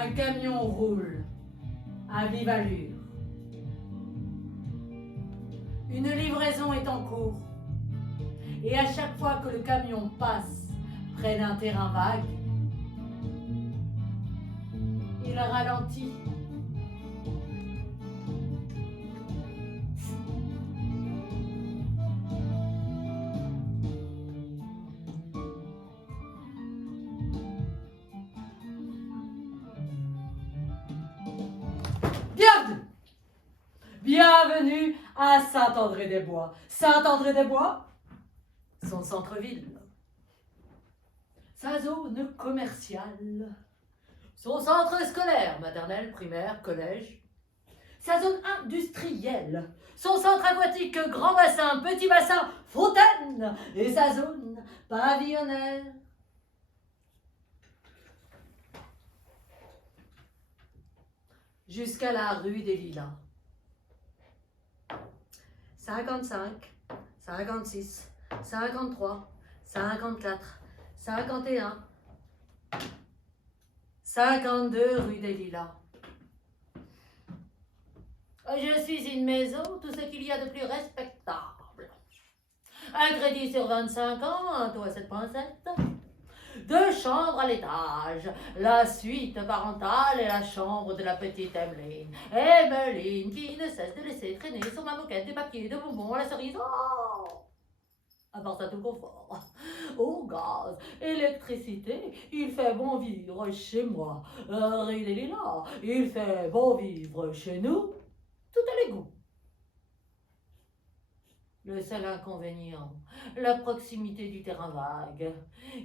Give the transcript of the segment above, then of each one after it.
Un camion roule à vive allure. Une livraison est en cours. Et à chaque fois que le camion passe près d'un terrain vague, il ralentit. Bienvenue! Bienvenue à Saint-André-des-Bois. Saint-André-des-Bois, son centre-ville. Sa zone commerciale. Son centre scolaire, maternelle, primaire, collège. Sa zone industrielle. Son centre aquatique, grand bassin, petit bassin, fontaine. Et sa zone pavillonnaire. Jusqu'à la rue des Lilas. 55, 56, 53, 54, 51, 52 rue des Lilas. Je suis une maison, tout ce qu'il y a de plus respectable. Un crédit sur 25 ans, un toit 7,7. 2 chambres à l'étage, la suite parentale et la chambre de la petite Emeline. Emeline qui ne cesse de laisser traîner sur ma moquette des papiers de bonbons à la cerise. Oh, à part ça, tout confort. Au gaz, électricité, il fait bon vivre chez moi. Rue des Lilas, il fait bon vivre chez nous. Tout à l'égout. Le seul inconvénient, la proximité du terrain vague.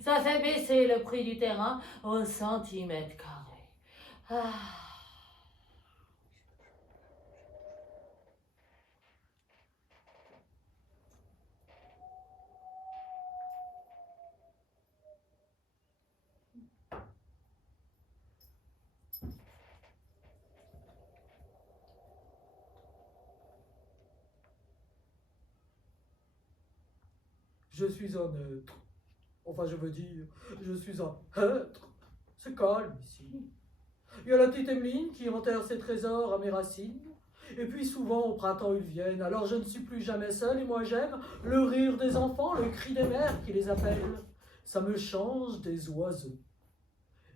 Ça fait baisser le prix du terrain au centimètre carré. Ah. Je suis un être. Enfin, je veux dire, je suis un être. C'est calme ici. Il y a la petite Emeline qui enterre ses trésors à mes racines. Et puis souvent au printemps ils viennent, alors je ne suis plus jamais seul et moi j'aime le rire des enfants, le cri des mères qui les appellent. Ça me change des oiseaux.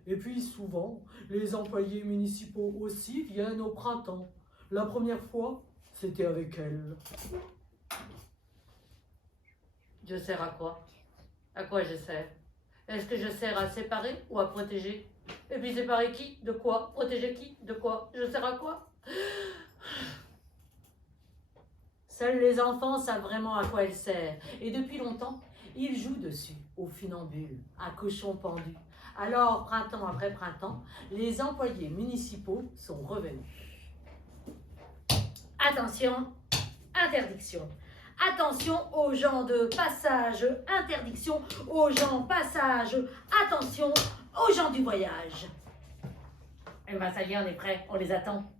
Et puis souvent, les employés municipaux aussi viennent au printemps. La première fois, c'était avec elle. Je sers à quoi? À quoi je sers? Est-ce que je sers à séparer ou à protéger? Et puis séparer qui? De quoi? Protéger qui? De quoi? Je sers à quoi? Seuls les enfants savent vraiment à quoi elle sert. Et depuis longtemps, ils jouent dessus, aux funambules, à cochons pendus. Alors, printemps après printemps, les employés municipaux sont revenus. Attention, interdiction. Attention aux gens de passage, interdiction aux gens passage, attention aux gens du voyage. Eh ben ça y est, on est prêt, on les attend.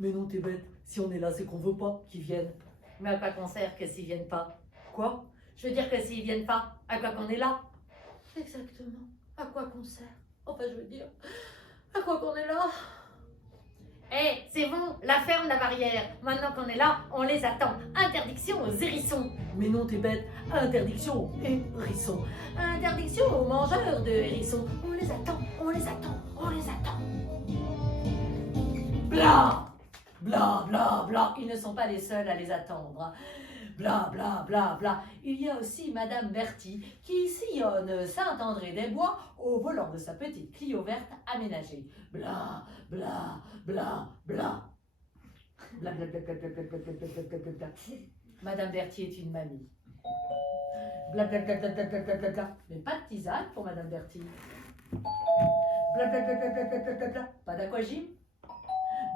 Mais non, t'es bête, si on est là, c'est qu'on veut pas qu'ils viennent. Mais à quoi qu'on sert que s'ils viennent pas? Quoi? Je veux dire que s'ils viennent pas, à quoi qu'on est là? Exactement, à quoi qu'on sert? Enfin, je veux dire, à quoi qu'on est là? Eh, c'est bon, la ferme, la barrière. Maintenant qu'on est là, on les attend. Interdiction aux hérissons. Mais non, t'es bête, interdiction aux hérissons. Interdiction aux mangeurs de hérissons. On les attend, on les attend, on les attend. Bla, bla, bla, bla. Ils ne sont pas les seuls à les attendre. Bla, bla, bla, bla. Il y a aussi Madame Berthy qui sillonne Saint-André-des-Bois au volant de sa petite Clio verte aménagée. Bla, bla, bla, bla. Bla, bla, bla, bla, bla, bla, bla, bla, bla, bla, bla, bla. Madame Berthy est une mamie. Bla, bla, bla, bla, bla, bla, bla, bla, bla. Mais pas de tisane pour Madame Berthy. Bla, bla, bla, bla, bla, bla, bla, bla, bla. Pas d'aquagym.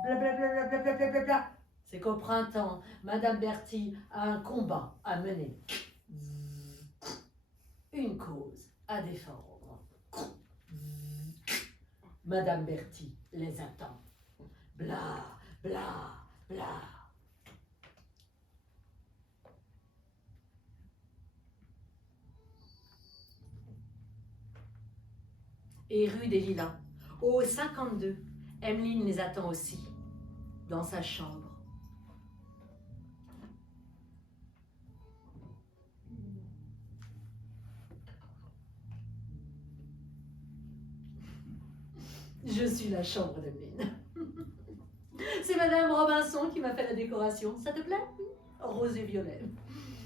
Bla, bla, bla, bla, bla, bla, bla, bla, bla. C'est qu'au printemps, Madame Berthy a un combat à mener. Une cause à défendre. Madame Berthy les attend. Bla, bla, bla. Et rue des Lilas, au 52, Emmeline les attend aussi, dans sa chambre. Je suis la chambre d'Emmeline. C'est Madame Robinson qui m'a fait la décoration. Ça te plaît? Rose et violet.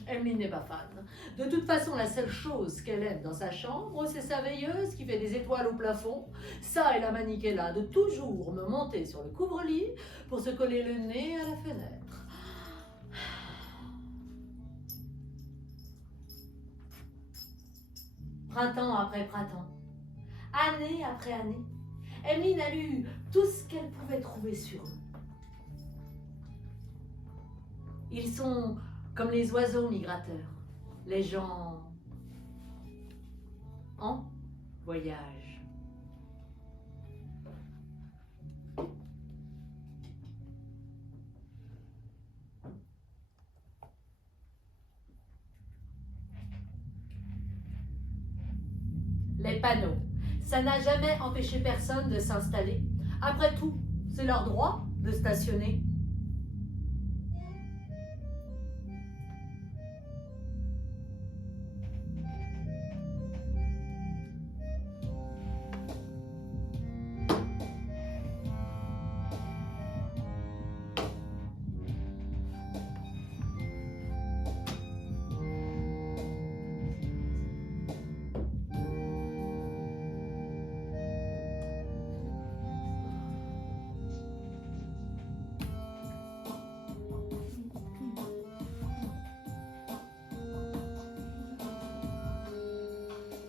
Emmeline n'est pas fan. De toute façon, la seule chose qu'elle aime dans sa chambre, c'est sa veilleuse qui fait des étoiles au plafond. Ça et la manie qu'elle a de toujours me monter sur le couvre-lit pour se coller le nez à la fenêtre. Printemps après printemps, année après année, Emmeline a lu tout ce qu'elle pouvait trouver sur eux. Ils sont comme les oiseaux migrateurs, les gens en voyage. Les panneaux, ça n'a jamais empêché personne de s'installer. Après tout, c'est leur droit de stationner.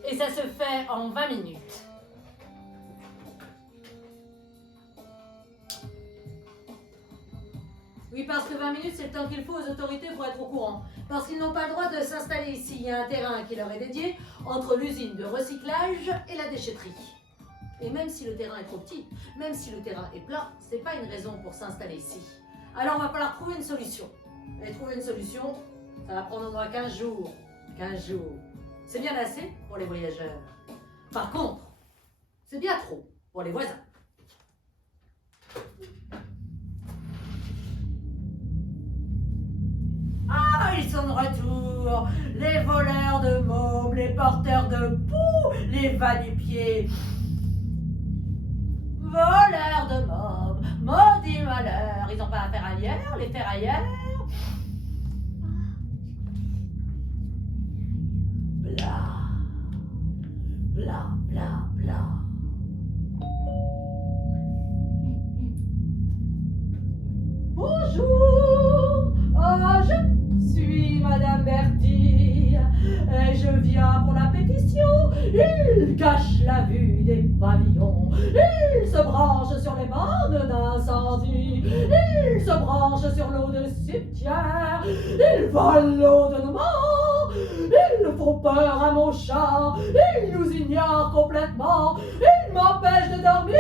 Et ça se fait en 20 minutes. Oui, parce que 20 minutes, c'est le temps qu'il faut aux autorités pour être au courant. Parce qu'ils n'ont pas le droit de s'installer ici. Il y a un terrain qui leur est dédié entre l'usine de recyclage et la déchetterie. Et même si le terrain est trop petit, même si le terrain est plat, c'est pas une raison pour s'installer ici. Alors, il va falloir trouver une solution. Et trouver une solution, ça va prendre au moins 15 jours. 15 jours. C'est bien assez pour les voyageurs. Par contre, c'est bien trop pour les voisins. Ah, ils sont de retour. Les voleurs de mômes, les porteurs de poux, les va-du-pied. Voleurs de mômes, maudits malheurs. Ils n'ont pas affaire ailleurs, les ferrailleurs. Bla, bla, bla, bla. Bonjour, je suis Madame Bertie et je viens pour la pétition. Il cache la vue des pavillons, il se branche sur les bandes d'incendie, il se branche sur l'eau de cimetière, il vole l'eau de nos morts, ils font peur à mon chat, ils nous ignorent complètement, ils m'empêchent de dormir.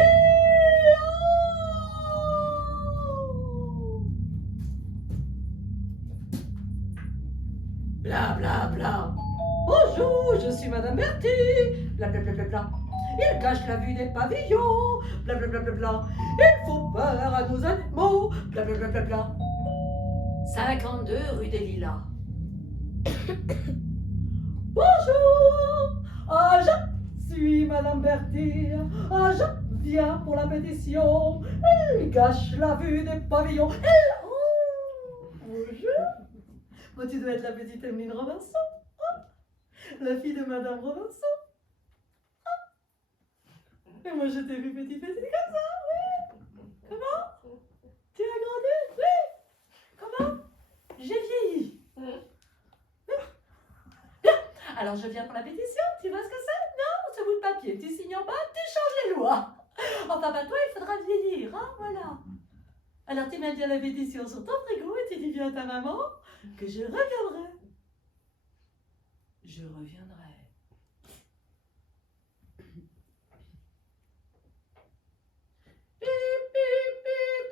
Bla bla bla. Bonjour, je suis Madame Bertie. Bla bla bla bla bla. Il cache la vue des pavillons. Bla bla bla bla bla. Il faut peur à nos animaux. Bla bla bla bla bla. 52 rue des Lilas. Bonjour, je suis Madame Bertie. Je viens pour la pétition. Il cache la vue des pavillons. Oh, bonjour. Moi, tu dois être la petite Emmeline Robinson, hein? La fille de Madame Robinson. Hein? Et moi, je t'ai vu petite comme ça, oui. Comment? Tu as grandi? Oui. Comment? J'ai vieilli. Bien. Alors, je viens pour la pétition. Tu vois ce que c'est? Non, ce bout de papier. Tu signes en bas, tu changes les lois. Enfin, bah, toi, il faudra vieillir, hein? Voilà. Alors, tu mets bien la pétition sur ton frigo et tu dis bien à ta maman que je reviendrai. Je reviendrai. Pip, pip, pip.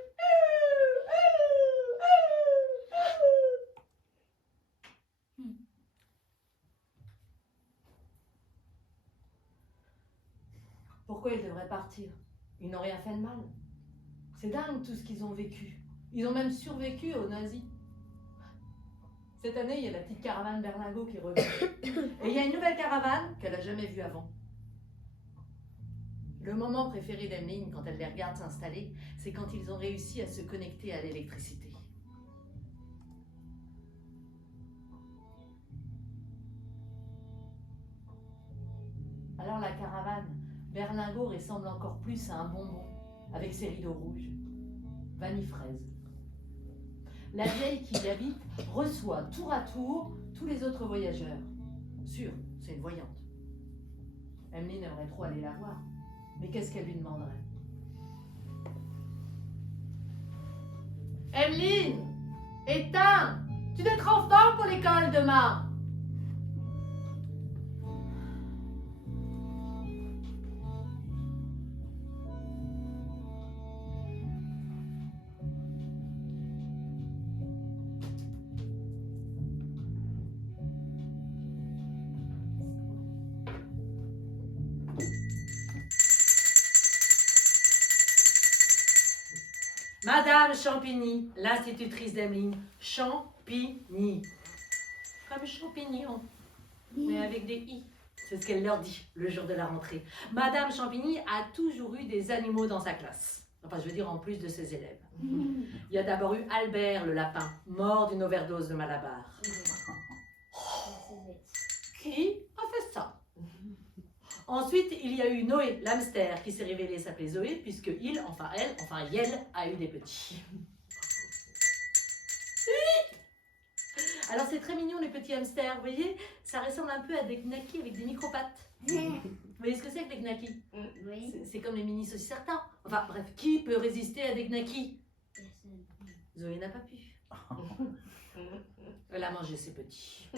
Pourquoi ils devraient partir? Ils n'ont rien fait de mal. C'est dingue tout ce qu'ils ont vécu. Ils ont même survécu aux nazis. Cette année, il y a la petite caravane Berlingot qui revient. Et il y a une nouvelle caravane qu'elle n'a jamais vue avant. Le moment préféré d'Emeline, quand elle les regarde s'installer, c'est quand ils ont réussi à se connecter à l'électricité. Alors la caravane Berlingot ressemble encore plus à un bonbon, avec ses rideaux rouges. Vanille fraise. La vieille qui y habite reçoit tour à tour tous les autres voyageurs. Sûr, c'est une voyante. Emeline aimerait trop aller la voir. Mais qu'est-ce qu'elle lui demanderait? Emeline, éteins! Tu dois être en forme pour l'école demain! Madame Champigny, l'institutrice d'Emeline. Champigny. Comme champignon, mais avec des i. C'est ce qu'elle leur dit le jour de la rentrée. Madame Champigny a toujours eu des animaux dans sa classe. Enfin, je veux dire en plus de ses élèves. Il y a d'abord eu Albert le lapin, mort d'une overdose de Malabar. Qui a fait ça? Ensuite, il y a eu Noé, l'hamster, qui s'est révélé s'appeler Zoé, puisque il, enfin elle, enfin Yel, a eu des petits. Alors c'est très mignon les petits hamsters, vous voyez? Ça ressemble un peu à des knackis avec des micro-pattes. Vous voyez ce que c'est que les knackis? Oui. C'est comme les mini saucisses certains. Enfin bref, qui peut résister à des knackis? Personne. Zoé n'a pas pu. Elle a mangé ses petits.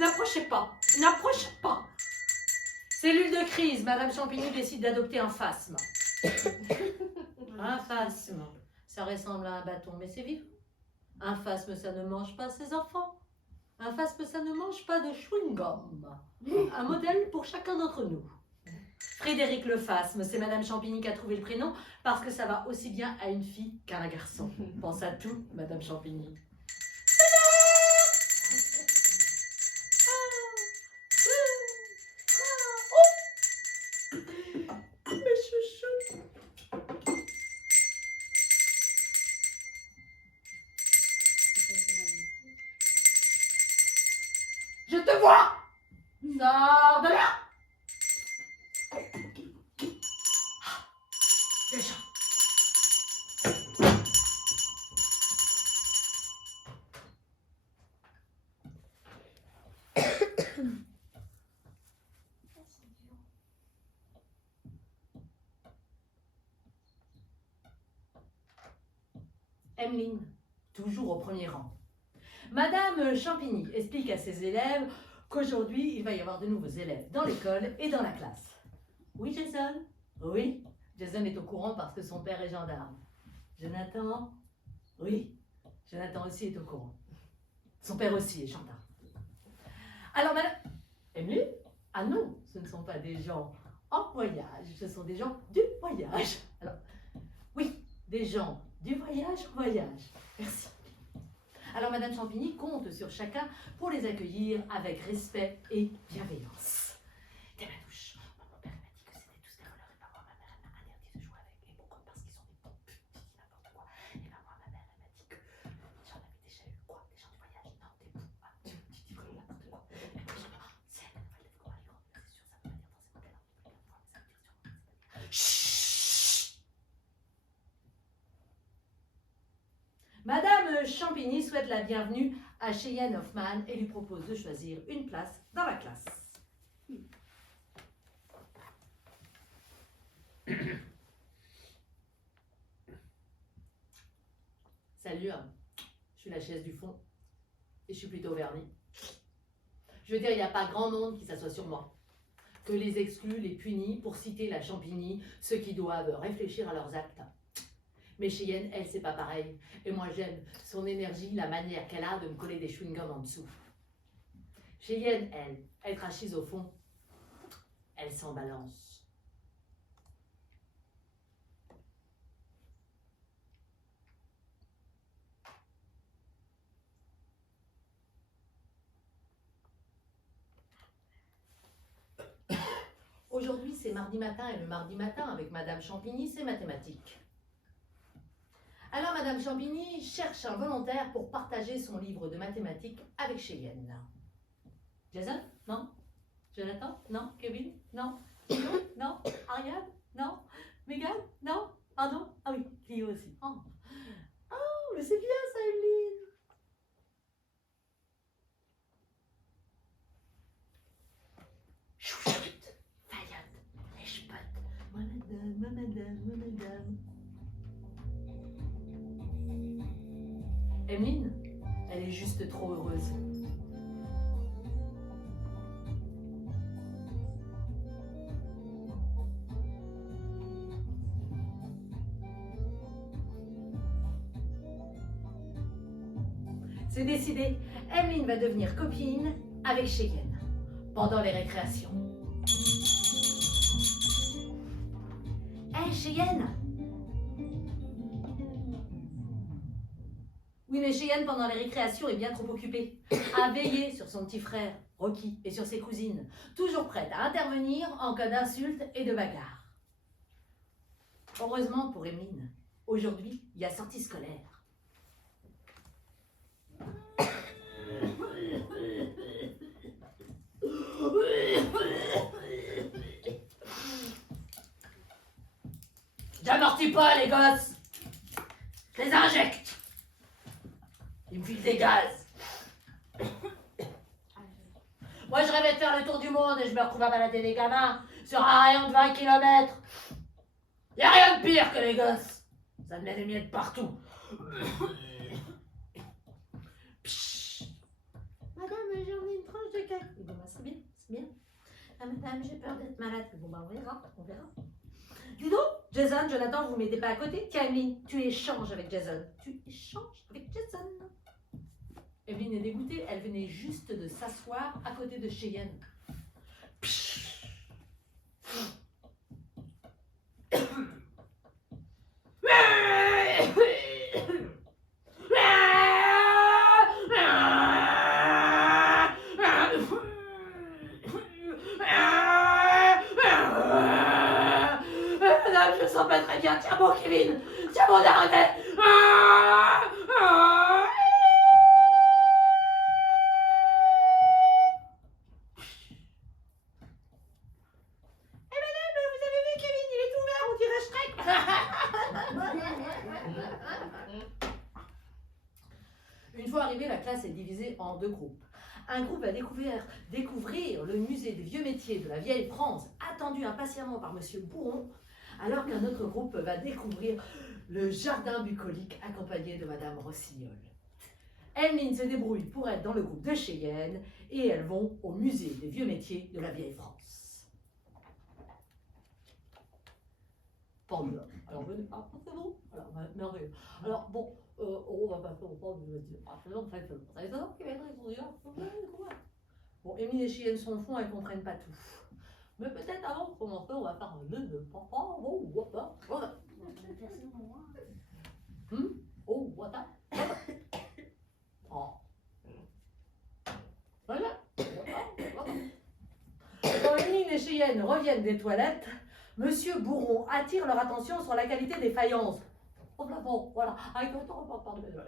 N'approchez pas, n'approchez pas. Cellule de crise, Madame Champigny décide d'adopter un phasme. Un phasme, ça ressemble à un bâton, mais c'est vivant. Un phasme, ça ne mange pas ses enfants. Un phasme, ça ne mange pas de chewing-gum. Un modèle pour chacun d'entre nous. Frédéric le phasme, c'est Madame Champigny qui a trouvé le prénom parce que ça va aussi bien à une fille qu'à un garçon. Pense à tout, Madame Champigny. Mes chouchous. Je te vois. Sors de là. Déjà. Emeline, toujours au premier rang. Madame Champigny explique à ses élèves qu'aujourd'hui, il va y avoir de nouveaux élèves dans l'école et dans la classe. Oui, Jason? Oui, Jason est au courant parce que son père est gendarme. Jonathan? Oui, Jonathan aussi est au courant. Son père aussi est gendarme. Alors, madame... Emeline? Ah non, ce ne sont pas des gens en voyage, ce sont des gens du voyage. Alors, oui, des gens du voyage en voyage. Merci. Alors, Madame Champigny compte sur chacun pour les accueillir avec respect et bienveillance. Des manouches. Mon père m'a dit que c'était tous des voleurs et pas moi. Ma mère m'a interdit de jouer avec. Et pourquoi? Parce qu'ils sont des bons petits, n'importe quoi. Et ben moi, ma mère, elle m'a dit que j'en avais déjà eu quoi? Des gens du voyage? Non, des bons. Ah, tu dis vraiment n'importe quoi. Et puis, c'est la nouvelle de Gaulle, c'est sûr, ça veut pas dire forcément qu'elle a envie de mais ça veut dire sûrement. Chut! Madame Champigny souhaite la bienvenue à Cheyenne Hoffman et lui propose de choisir une place dans la classe. Salut, je suis la chaise du fond et je suis plutôt vernie. Je veux dire, il n'y a pas grand monde qui s'assoit sur moi. Que les exclus, les punis, pour citer la Champigny, ceux qui doivent réfléchir à leurs actes. Mais Cheyenne, elle, c'est pas pareil. Et moi, j'aime son énergie, la manière qu'elle a de me coller des chewing-gums en dessous. Cheyenne, elle, être assise au fond, elle s'en balance. Aujourd'hui, c'est mardi matin et le mardi matin, avec Madame Champigny, c'est mathématiques. Alors, Madame Champigny cherche un volontaire pour partager son livre de mathématiques avec Cheyenne. Jason? Non? Jonathan? Non? Kevin? Non? Clio? Non? Ariane? Non? Megan? Non? Ah non? Ah oui, Clio aussi. Oh, oh mais c'est bien ça, Evelyne! Chouchoute, Fayotte, les chpottes. Moi madame, moi madame, moi madame. Emeline, elle est juste trop heureuse. C'est décidé, Emeline va devenir copine avec Cheyenne pendant les récréations. Hé Cheyenne! Oui mais Cheyenne pendant les récréations est bien trop occupée à veiller sur son petit frère Rocky et sur ses cousines, toujours prête à intervenir en cas d'insulte et de bagarre. Heureusement pour Emeline, aujourd'hui il y a sortie scolaire. J'amortis pas les gosses, je les injecte. Ils me filent des gaz. Moi je rêvais de faire le tour du monde et je me retrouve à balader des gamins sur un rayon de 20 km. Y a rien de pire que les gosses. Ça me met des miettes partout. Madame, j'ai envie d'une tranche de cake. Bon bah c'est bien, c'est bien. Ah, madame, j'ai peur d'être malade. Bon bah on verra, on verra. Dis donc, Jason, Jonathan, vous ne mettez pas à côté. Camille, tu échanges avec Jason. Tu échanges avec Jason. Evelyne est dégoûtée, elle venait juste de s'asseoir à côté de Cheyenne. Madame, je sens pas très bien. Tiens bon, Kevin. Tiens bon, arrêtez. Une fois arrivée, la classe est divisée en deux groupes. Un groupe va découvrir le musée des vieux métiers de la vieille France, attendu impatiemment par Monsieur Bourron, alors qu'un autre groupe va découvrir le jardin bucolique accompagné de Madame Rossignol. Emeline se débrouille pour être dans le groupe de Cheyenne et elles vont au musée des vieux métiers de la vieille France. Pendule. Alors, venez. Ah, c'est bon. Alors, merveilleux. Alors, bon, on va passer au point du métier. Ah, c'est bon, ça qui va être bon, Emeline et Cheyenne sont au fond, elles ne comprennent pas tout. Mais peut-être avant de commencer, on va faire un jeu de papa. Oh, what? Oh, what? Oh. Voilà. Quand Emeline et Cheyenne reviennent des toilettes, Monsieur Bourron attire leur attention sur la qualité des faïences. Au plafond, voilà. Avec le temps, on va parler de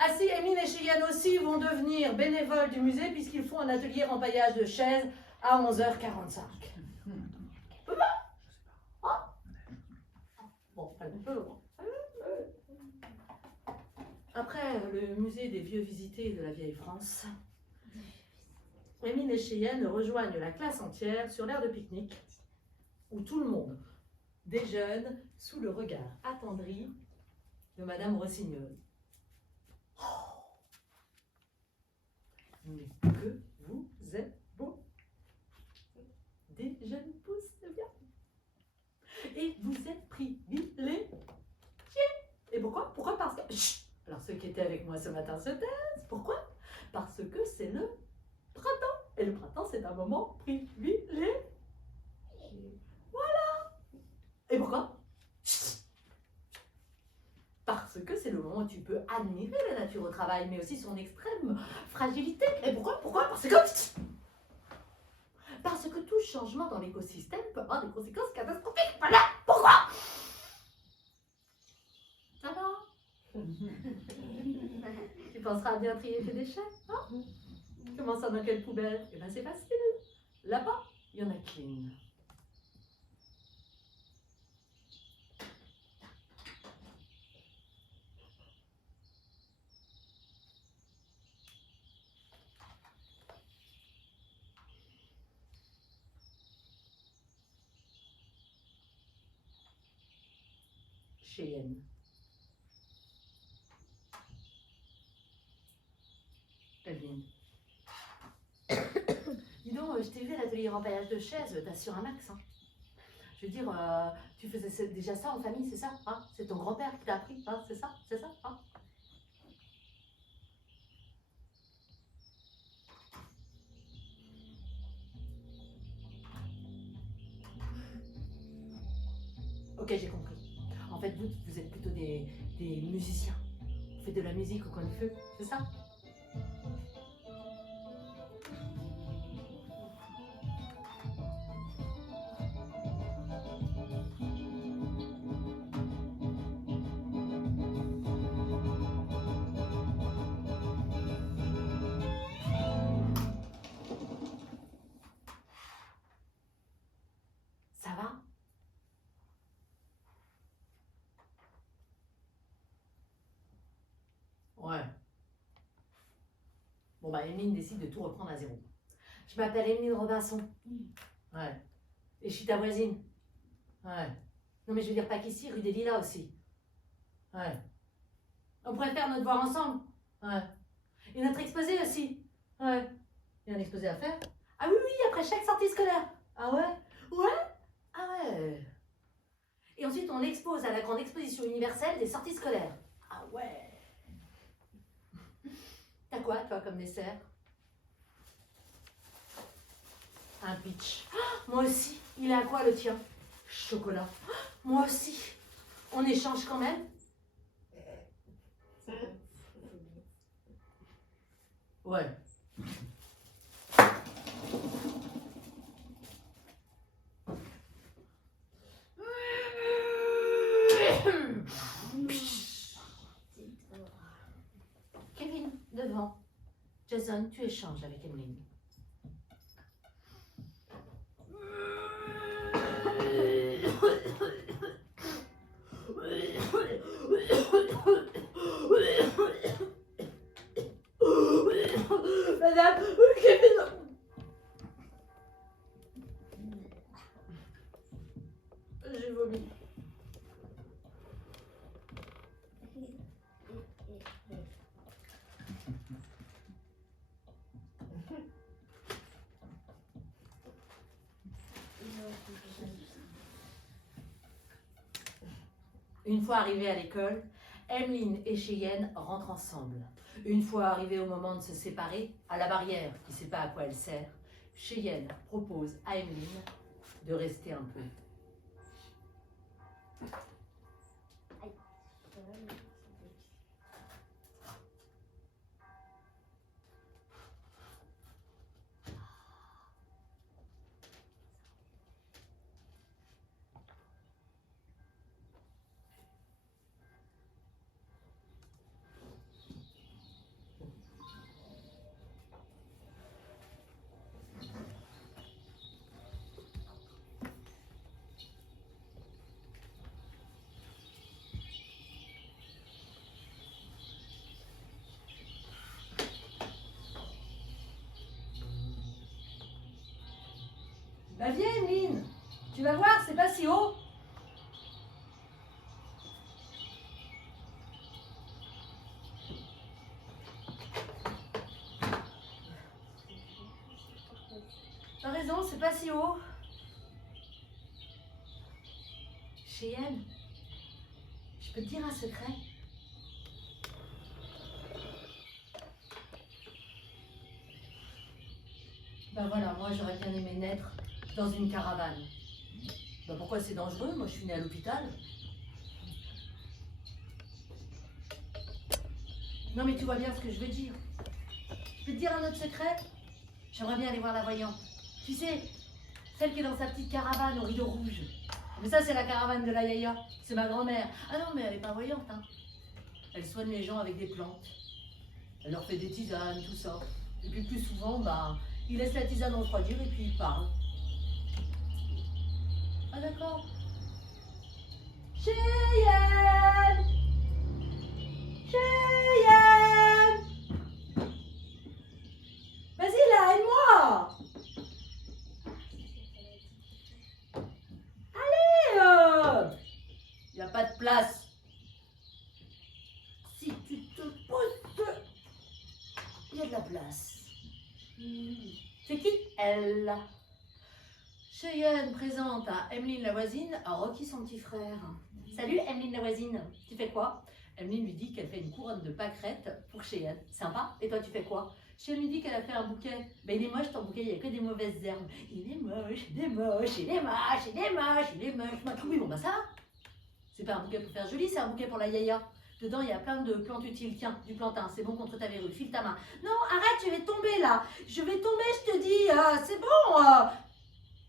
Ainsi, Emeline et Cheyenne aussi vont devenir bénévoles du musée puisqu'ils font un atelier rempaillage de chaises à 11h45. Bon, un peu loin. Après le musée des vieux visités de la vieille France, Emeline et Cheyenne rejoignent la classe entière sur l'aire de pique-nique où tout le monde déjeune sous le regard attendri de Madame Rossignol. Oh, mais que vous êtes beau! Des jeunes pousses, c'est bien. Et vous êtes privilégiés. Et pourquoi? Pourquoi? Parce que... Chut. Alors ceux qui étaient avec moi ce matin se taisent. Pourquoi? Parce que c'est le printemps. Et le printemps, c'est un moment privilégié. Voilà. Et pourquoi? Chut. Parce que c'est le moment tu peux admirer la nature au travail, mais aussi son extrême fragilité. Et pourquoi? Parce que tout changement dans l'écosystème peut avoir des conséquences catastrophiques. Voilà pourquoi. Ça va? Tu penseras à bien trier tes déchets, hein? Comment ça, dans quelle poubelle? Eh bien, c'est facile. Là-bas, il y en a qu'une. Cheyenne. Emeline. Dis donc, je t'ai vu à l'atelier rempalage de chaises, t'assures un max, hein. Je veux dire, tu faisais déjà ça en famille, c'est ça, hein? C'est ton grand-père qui t'a appris, hein? C'est ça, hein? Ok, j'ai compris. En fait, vous êtes plutôt des musiciens. Vous faites de la musique au coin du feu, c'est ça? Ça va? Ouais. Bon, bah, Emeline décide de tout reprendre à zéro. Je m'appelle Emeline Robinson. Ouais. Et je suis ta voisine. Ouais. Non, mais je veux dire, pas qu'ici, rue des Lilas aussi. Ouais. On pourrait faire notre devoir ensemble. Ouais. Et notre exposé aussi. Ouais. Il y a un exposé à faire? Ah oui, après chaque sortie scolaire. Ah ouais? Ouais? Ah ouais. Et ensuite, on expose à la grande exposition universelle des sorties scolaires. Ah ouais. T'as quoi, toi, comme dessert? Un peach. Ah, moi aussi. Il est à quoi, le tien? Chocolat. Ah, moi aussi. On échange quand même? Ouais. Kevin, devant. Jason, tu échanges avec Emeline. Madame, Kevin. J'ai vomi. Une fois arrivés à l'école, Emeline et Cheyenne rentrent ensemble. Une fois arrivés au moment de se séparer, à la barrière, qui ne sait pas à quoi elle sert, Cheyenne propose à Emeline de rester un peu. Bah viens, Emeline, tu vas voir, c'est pas si haut. T'as raison, c'est pas si haut. Cheyenne, je peux te dire un secret? Ben voilà, moi j'aurais bien aimé naître dans une caravane. Ben pourquoi c'est dangereux? Moi je suis née à l'hôpital. Non mais tu vois bien ce que je veux dire. Je peux te dire un autre secret? J'aimerais bien aller voir la voyante. Tu sais, celle qui est dans sa petite caravane au rideau rouge. Mais ça, c'est la caravane de la Yaya. C'est ma grand-mère. Ah non, mais elle n'est pas voyante, hein. Elle soigne les gens avec des plantes. Elle leur fait des tisanes, tout ça. Et puis plus souvent, bah, il laisse la tisane refroidir et puis il parle. Ah d'accord. Cheyenne! Cheyenne! Vas-y là, aide-moi! Il n'y a pas de place. Si tu te pousses, il y a de la place. C'est qui? Elle. Cheyenne présente à Emeline la voisine, à Rocky son petit frère. Salut Emeline la voisine, tu fais quoi? Emeline lui dit qu'elle fait une couronne de pâquerettes pour Cheyenne. Sympa. Et toi tu fais quoi? Cheyenne lui dit qu'elle a fait un bouquet. Ben il est moche ton bouquet, il n'y a que des mauvaises herbes. Il est moche, il est moche, il est moche, il est moche, il est moche. Oui, bon bah ça va. C'est pas un bouquet pour faire joli, c'est un bouquet pour la Yaya. Dedans, il y a plein de plantes utiles. Tiens, du plantain, c'est bon contre ta verrue. File ta main. Non, arrête, je vais tomber là. Je vais tomber, je te dis. C'est bon.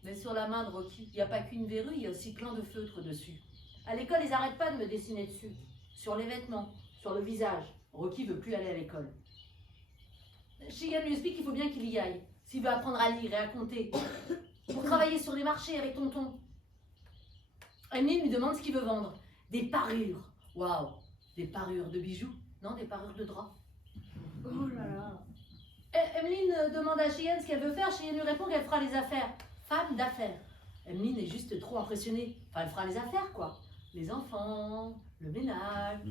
Mais sur la main de Rocky, il n'y a pas qu'une verrue, il y a aussi plein de feutres dessus. À l'école, ils n'arrêtent pas de me dessiner dessus. Sur les vêtements, sur le visage. Rocky veut plus aller à l'école. Cheyenne lui explique qu'il faut bien qu'il y aille. S'il veut apprendre à lire et à compter. Pour travailler sur les marchés avec tonton. Emeline lui demande ce qu'il veut vendre. Des parures. Waouh. Des parures de bijoux. Non, des parures de drap. Oh là là. Emeline demande à Cheyenne ce qu'elle veut faire. Cheyenne lui répond qu'elle fera les affaires. Femme d'affaires. Emeline est juste trop impressionnée. Enfin, elle fera les affaires, quoi. Les enfants, le ménage.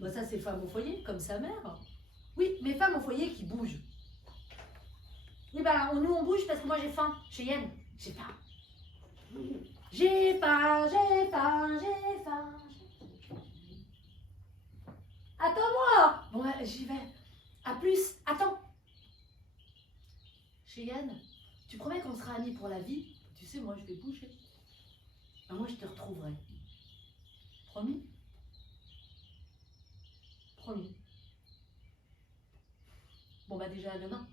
Bah, ça, c'est femme au foyer, comme sa mère. Oui, mais femme au foyer qui bouge. Oui, bah, nous, on bouge parce que moi, j'ai faim. Cheyenne, j'ai faim. J'ai faim, j'ai faim, j'ai faim. Attends-moi. Bon, bah, j'y vais. À plus. Attends. Cheyenne, tu promets qu'on sera amis pour la vie? Tu sais, moi, je vais bouger. Ben, moi, je te retrouverai. Promis? Promis. Bon, bah, déjà, à demain.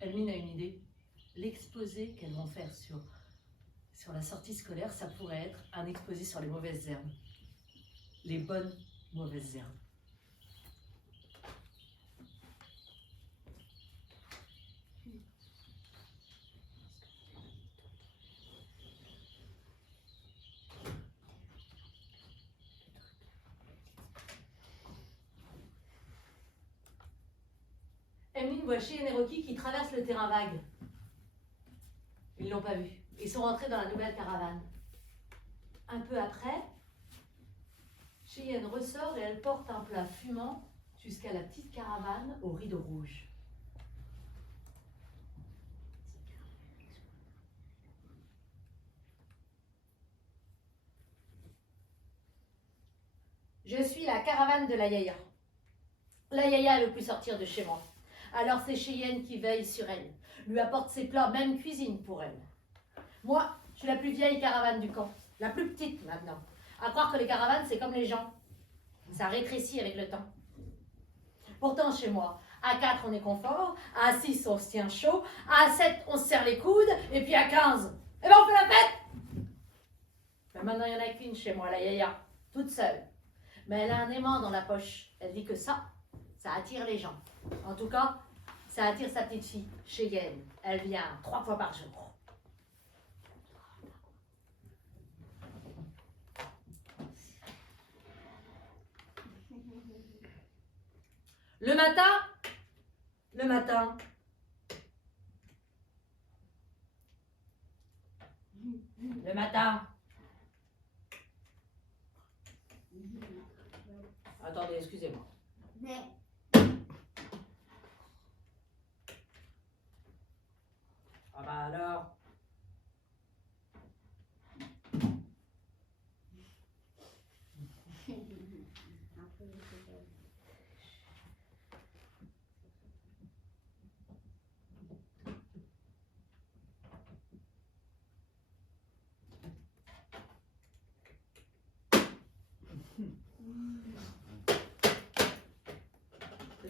Emeline a une idée. L'exposé qu'elles vont faire sur la sortie scolaire, ça pourrait être un exposé sur les mauvaises herbes. Les bonnes mauvaises herbes. Emeline voit Cheyenne et Rocky qui traversent le terrain vague. Ils ne l'ont pas vu. Ils sont rentrés dans la nouvelle caravane. Un peu après, Cheyenne ressort et elle porte un plat fumant jusqu'à la petite caravane au rideau rouge. Je suis la caravane de la Yaya. La Yaya ne veut plus sortir de chez moi. Alors c'est Cheyenne qui veille sur elle, lui apporte ses plats, même cuisine pour elle. Moi, je suis la plus vieille caravane du camp, la plus petite maintenant. À croire que les caravanes, c'est comme les gens. Ça rétrécit avec le temps. Pourtant, chez moi, à 4, on est confort, à 6, on se tient chaud, à 7, on se serre les coudes, et puis à 15, eh ben on fait la fête. Mais maintenant, il n'y en a qu'une chez moi, la Yaya, toute seule. Mais elle a un aimant dans la poche. Elle dit que ça attire les gens. En tout cas, ça attire sa petite fille, Cheyenne. Elle vient 3 fois par jour. Le matin, le matin. Attendez, excusez-moi. Ah bah alors.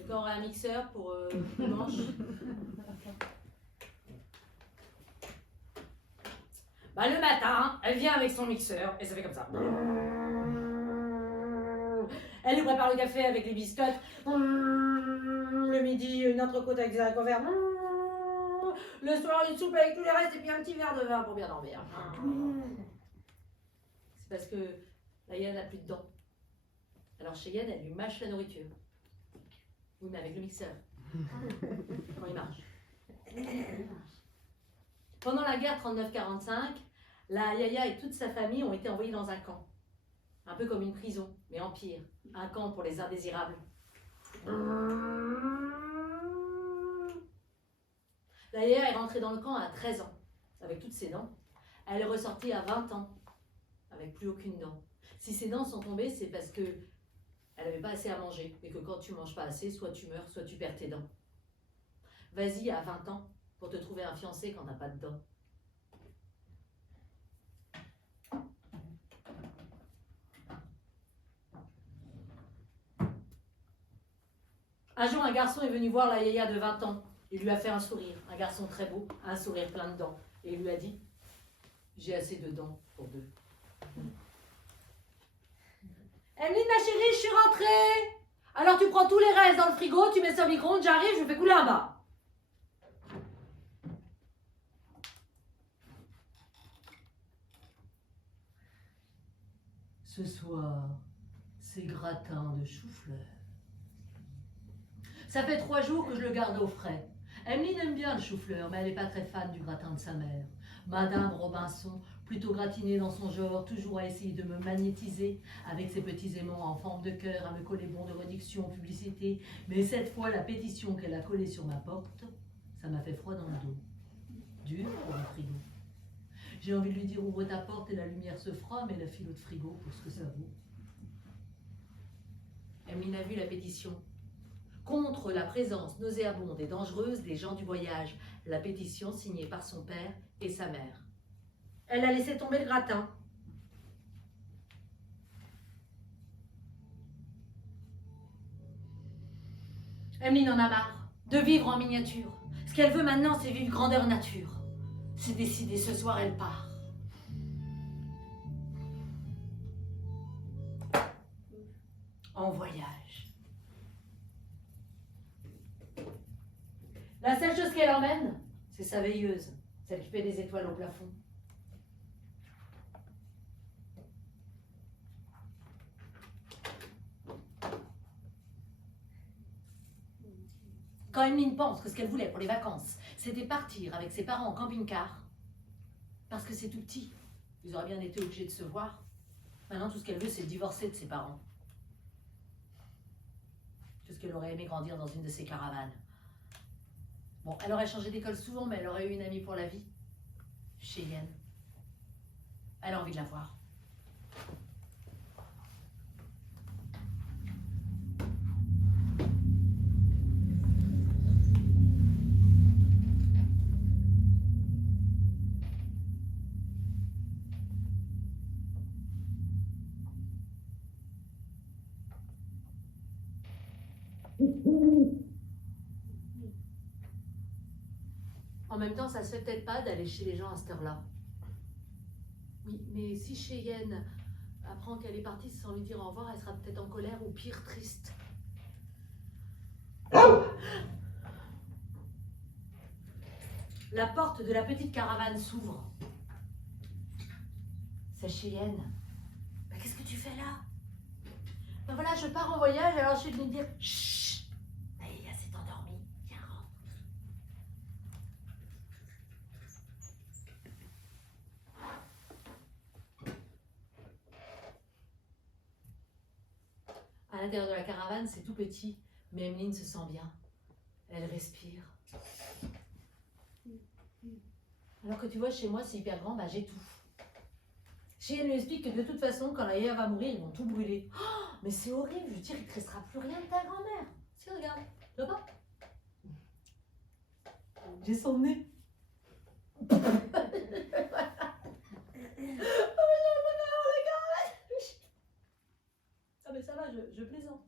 Quelqu'un aurait un mixeur pour dimanche? Bah le matin, elle vient avec son mixeur et ça fait comme ça. Elle lui prépare le café avec les biscottes. Le midi, une entrecôte avec des haricots verts. Le soir, une soupe avec tous les restes et puis un petit verre de vin pour bien dormir. C'est parce que la Yann n'a plus de dents. Alors chez Yann, elle lui mâche la nourriture. Oui, mais avec le mixeur. Quand il marche. Pendant la guerre 39-45, la Yaya et toute sa famille ont été envoyés dans un camp. Un peu comme une prison, mais en pire. Un camp pour les indésirables. La Yaya est rentrée dans le camp à 13 ans, avec toutes ses dents. Elle est ressortie à 20 ans, avec plus aucune dent. Si ses dents sont tombées, c'est parce que elle n'avait pas assez à manger, et que quand tu manges pas assez, soit tu meurs, soit tu perds tes dents. Vas-y à 20 ans pour te trouver un fiancé quand t'as pas de dents. Un jour, un garçon est venu voir la Yaya de 20 ans. Il lui a fait un sourire, un garçon très beau, un sourire plein de dents. Et il lui a dit, j'ai assez de dents pour deux. Emeline, ma chérie, je suis rentrée. Alors tu prends tous les restes dans le frigo, tu mets ça au micro-ondes, j'arrive, je fais couler un bain. Ce soir, c'est gratin de chou-fleur. Ça fait 3 jours que je le garde au frais. Emeline aime bien le chou-fleur, mais elle n'est pas très fan du gratin de sa mère. Madame Robinson, plutôt gratinée dans son genre, toujours à essayer de me magnétiser, avec ses petits aimants en forme de cœur, à me coller bons de réduction, publicité. Mais cette fois, la pétition qu'elle a collée sur ma porte, ça m'a fait froid dans le dos. Dur pour un frigo. J'ai envie de lui dire ouvre ta porte et la lumière se fera, mais la file de frigo pour ce que ça vaut. Emeline a vu la pétition. Contre la présence nauséabonde et dangereuse des gens du voyage. La pétition signée par son père et sa mère. Elle a laissé tomber le gratin. Emeline en a marre de vivre en miniature. Ce qu'elle veut maintenant, c'est vivre grandeur nature. C'est décidé, ce soir, elle part. En voyage. La seule chose qu'elle emmène, c'est sa veilleuse, celle qui fait des étoiles au plafond. Quand Emeline pense que ce qu'elle voulait pour les vacances, c'était partir avec ses parents en camping-car, parce que c'est tout petit, ils auraient bien été obligés de se voir. Maintenant, tout ce qu'elle veut, c'est divorcer de ses parents. Parce qu'elle aurait aimé grandir dans une de ces caravanes. Bon, elle aurait changé d'école souvent, mais elle aurait eu une amie pour la vie. Cheyenne. Elle a envie de la voir. En même temps, ça se fait peut-être pas d'aller chez les gens à cette heure-là. Oui, mais si Cheyenne apprend qu'elle est partie sans lui dire au revoir, elle sera peut-être en colère ou pire, triste. La porte de la petite caravane s'ouvre. C'est Cheyenne. Mais qu'est-ce que tu fais là? Ben voilà, je pars en voyage, alors je suis venue dire chut. Elle s'est endormie. Viens, rentre. À l'intérieur de la caravane, c'est tout petit, mais Emeline se sent bien. Elle respire. Alors que tu vois, chez moi, c'est hyper grand, bah j'étouffe. Cheyenne lui explique que de toute façon, quand la Yaya va mourir, ils vont tout brûler. Oh, mais c'est horrible, je veux dire, il ne te restera plus rien de ta grand-mère. Si, regarde, tu vois pas? J'ai son nez. Ah mais ça va, je plaisante.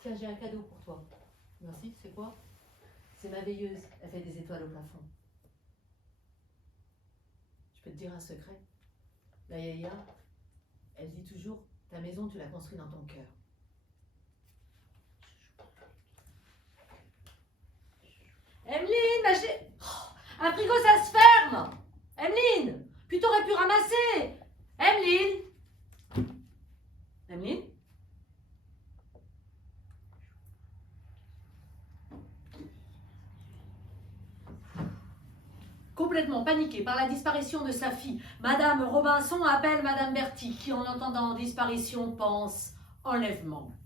Tiens, j'ai un cadeau pour toi. Merci, c'est quoi? C'est ma veilleuse, elle fait des étoiles au plafond. Je peux te dire un secret? La Yaya, elle dit toujours, ta maison, tu l'as construite dans ton cœur. Emeline, ma chérie, un frigo, ça se ferme. Emeline, puis t'aurais pu ramasser. Emeline. Emeline? Complètement paniquée par la disparition de sa fille, Madame Robinson appelle Madame Berthy, qui en entendant disparition pense enlèvement.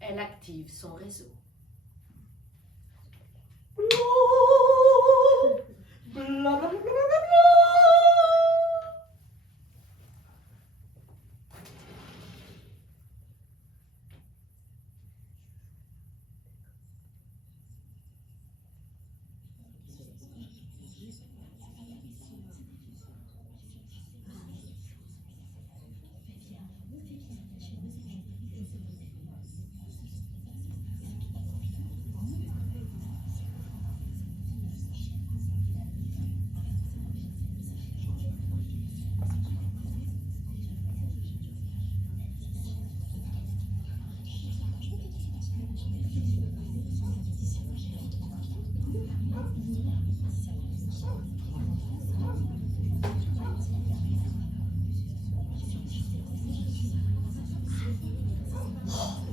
Elle active son réseau.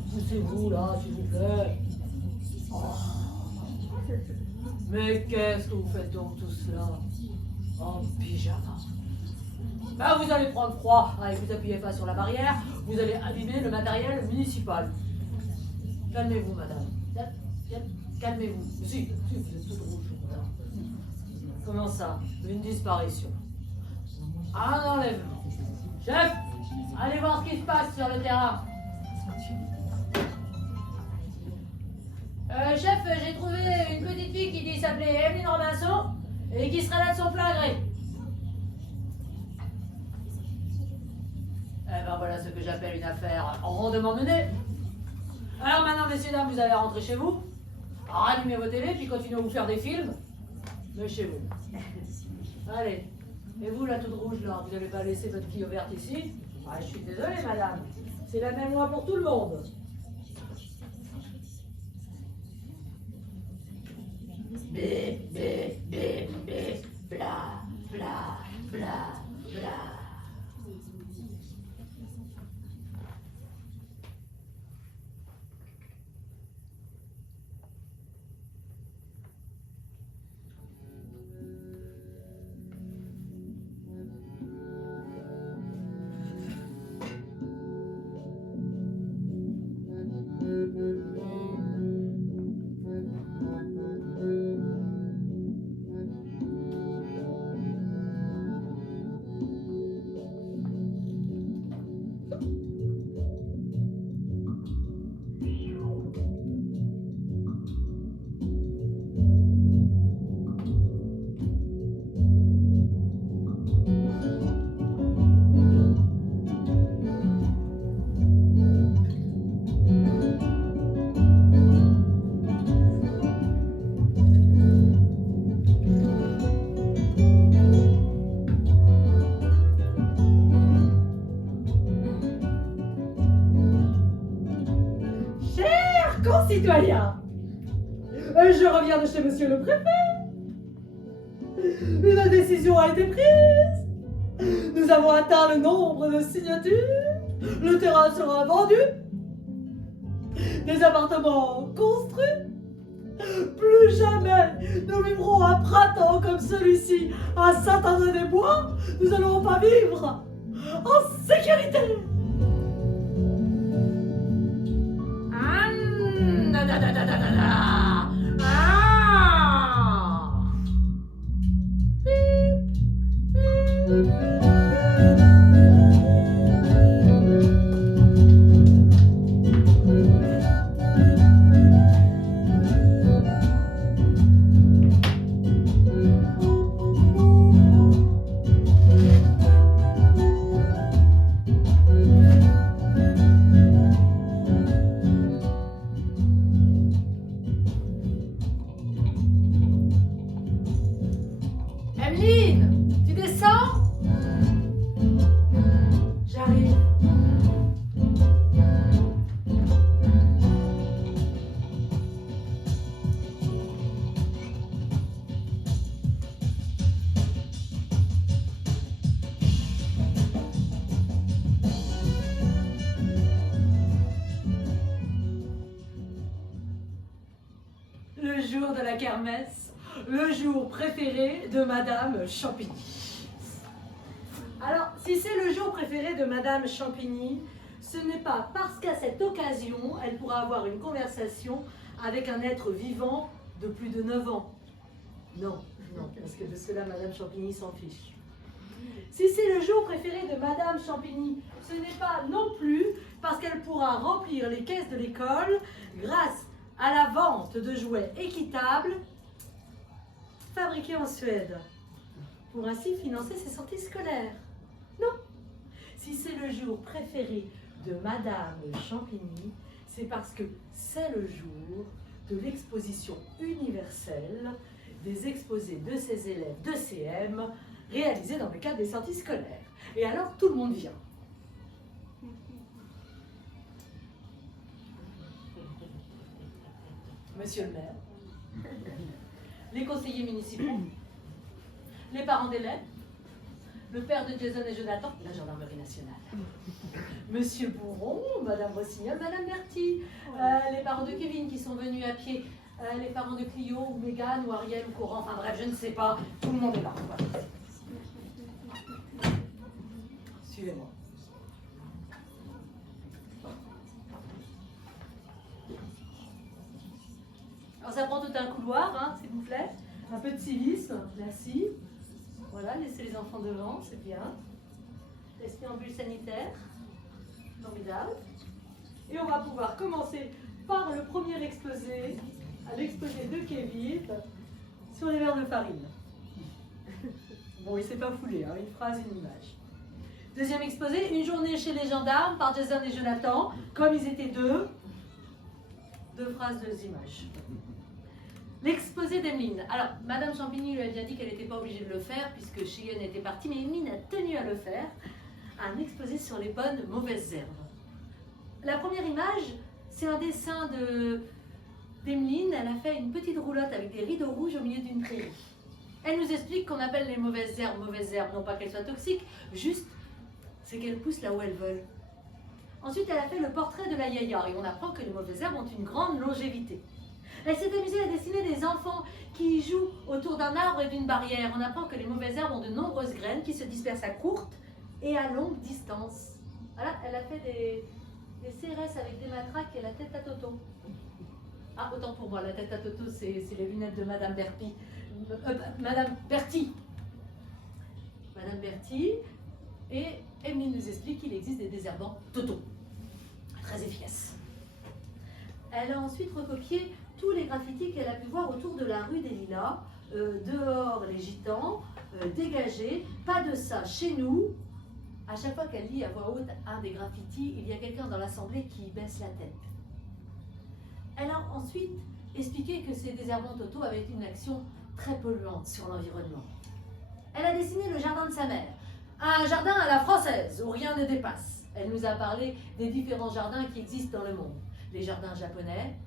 Poussez-vous là, s'il vous plaît. Oh. Mais qu'est-ce que vous faites donc tout cela en pyjama? Ben, vous allez prendre froid. Allez, vous appuyez pas sur la barrière, vous allez abîmer le matériel municipal. Calmez-vous, madame. Calmez-vous. Si, vous êtes toute rouge. Madame. Comment ça? Une disparition. Un enlèvement. Chef, allez voir ce qui se passe sur le terrain. Chef, j'ai trouvé une petite fille qui s'appelait Emeline Robinson et qui serait là de son plein gré. Eh ben voilà ce que j'appelle une affaire rondement menée. Alors maintenant, messieurs, dames, vous allez rentrer chez vous, rallumez vos télés, puis continuez à vous faire des films, mais chez vous. Allez, et vous, là, toute rouge, là, vous n'allez pas laisser votre fille ouverte ici? Ah, je suis désolée, madame, c'est la même loi pour tout le monde. Bip, bip, bip, bip, bla, bla, bla, bla. Concitoyens, je reviens de chez monsieur le préfet. Une décision a été prise. Nous avons atteint le nombre de signatures. Le terrain sera vendu. Des appartements construits. Plus jamais nous vivrons un printemps comme celui-ci à Saint-André-des-Bois. Nous n'allons pas vivre en sécurité. kermesse, le jour préféré de Madame Champigny. Alors, si c'est le jour préféré de Madame Champigny, ce n'est pas parce qu'à cette occasion, elle pourra avoir une conversation avec un être vivant de plus de 9 ans. Non, non, parce que de cela, Madame Champigny s'en fiche. Si c'est le jour préféré de Madame Champigny, ce n'est pas non plus parce qu'elle pourra remplir les caisses de l'école grâce à la vente de jouets équitables fabriqués en Suède, pour ainsi financer ses sorties scolaires. Non. Si c'est le jour préféré de Madame Champigny, c'est parce que c'est le jour de l'exposition universelle des exposés de ses élèves de CM réalisés dans le cadre des sorties scolaires. Et alors tout le monde vient. Monsieur le maire, les conseillers municipaux, les parents d'élèves, le père de Jason et Jonathan, la gendarmerie nationale, Monsieur Bourron, Madame Rossignol, Madame Berthy, les parents de Kevin qui sont venus à pied, les parents de Clio, ou Mégane, ou Ariel, ou Coran, enfin bref, je ne sais pas, tout le monde est là. Voilà. Suivez-moi. Alors ça prend tout un couloir, hein, s'il vous plaît. Un peu de civisme, merci. Voilà, laissez les enfants devant, c'est bien. Vestibule sanitaire, formidable. Et on va pouvoir commencer par le premier exposé, l'exposé de Kevin sur les verres de farine. Bon, il ne s'est pas foulé, hein, une phrase, une image. Deuxième exposé, une journée chez les gendarmes par Jason et Jonathan, comme ils étaient deux. Deux phrases, deux images. L'exposé d'Emeline. Alors, Madame Champigny lui a bien dit qu'elle n'était pas obligée de le faire, puisque Cheyenne était partie, mais Emeline a tenu à le faire. Un exposé sur les bonnes mauvaises herbes. La première image, c'est un dessin d'Emeline. Elle a fait une petite roulotte avec des rideaux rouges au milieu d'une prairie. Elle nous explique qu'on appelle les mauvaises herbes, non pas qu'elles soient toxiques, juste c'est qu'elles poussent là où elles veulent. Ensuite, elle a fait le portrait de la yaya et on apprend que les mauvaises herbes ont une grande longévité. Elle s'est amusée à dessiner des enfants qui jouent autour d'un arbre et d'une barrière. On apprend que les mauvaises herbes ont de nombreuses graines qui se dispersent à courte et à longue distance. Voilà, elle a fait des CRS avec des matraques et la tête à Toto. Ah, autant pour moi, la tête à Toto, c'est les lunettes de Madame Berthy. Madame Berthy. Madame Berthy. Et Emeline nous explique qu'il existe des désherbants Toto. Très efficaces. Elle a ensuite recopié tous les graffitis qu'elle a pu voir autour de la rue des Lilas. Dehors les gitans, dégagés, pas de ça chez nous. À chaque fois qu'elle lit à voix haute un des graffitis, il y a quelqu'un dans l'assemblée qui baisse la tête. Elle a ensuite expliqué que ces désherbants Toto avaient une action très polluante sur l'environnement. Elle a dessiné le jardin de sa mère, un jardin à la française où rien ne dépasse. Elle nous a parlé des différents jardins qui existent dans le monde. Les jardins japonais,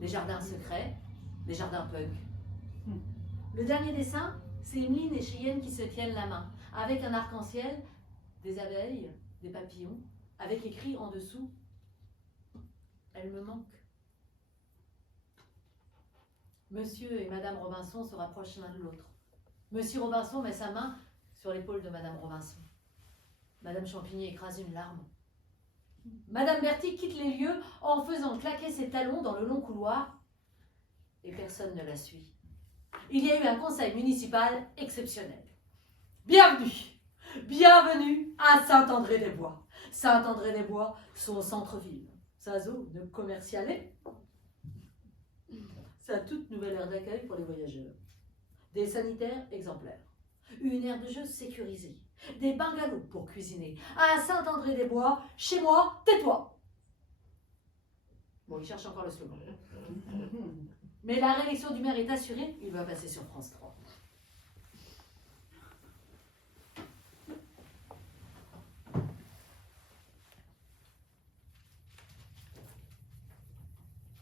les jardins secrets, les jardins punk. Le dernier dessin, c'est Emeline et Cheyenne qui se tiennent la main, avec un arc-en-ciel, des abeilles, des papillons, avec écrit en dessous « Elle me manque ». Monsieur et Madame Robinson se rapprochent l'un de l'autre. Monsieur Robinson met sa main sur l'épaule de Madame Robinson. Madame Champigny écrase une larme. Madame Berthy quitte les lieux en faisant claquer ses talons dans le long couloir et personne ne la suit. Il y a eu un conseil municipal exceptionnel. Bienvenue, bienvenue à Saint-André-des-Bois. Saint-André-des-Bois, son centre-ville. Sa zone commerciale, sa toute nouvelle aire d'accueil pour les voyageurs. Des sanitaires exemplaires. Une aire de jeu sécurisée. Des bungalows pour cuisiner. À Saint-André-des-Bois, chez moi, tais-toi. Bon, il cherche encore le slogan. Mais la réélection du maire est assurée, il va passer sur France 3.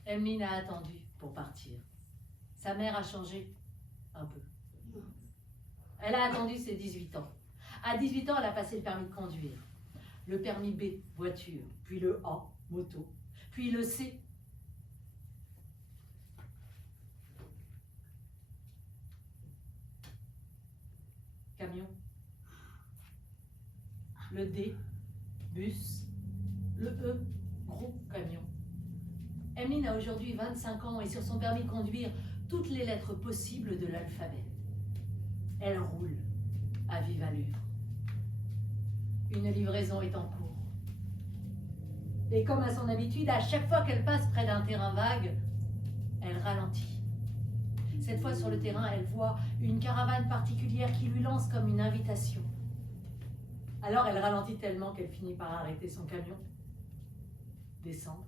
Emeline a attendu pour partir. Sa mère a changé un peu. Elle a attendu ses 18 ans. À 18 ans, elle a passé le permis de conduire. Le permis B, voiture, puis le A, moto, puis le C. camion. Le D, bus. Le E, gros camion. Emeline a aujourd'hui 25 ans et sur son permis de conduire toutes les lettres possibles de l'alphabet. Elle roule à vive allure. Une livraison est en cours. Et comme à son habitude, à chaque fois qu'elle passe près d'un terrain vague, elle ralentit. Cette fois sur le terrain, elle voit une caravane particulière qui lui lance comme une invitation. Alors elle ralentit tellement qu'elle finit par arrêter son camion, descendre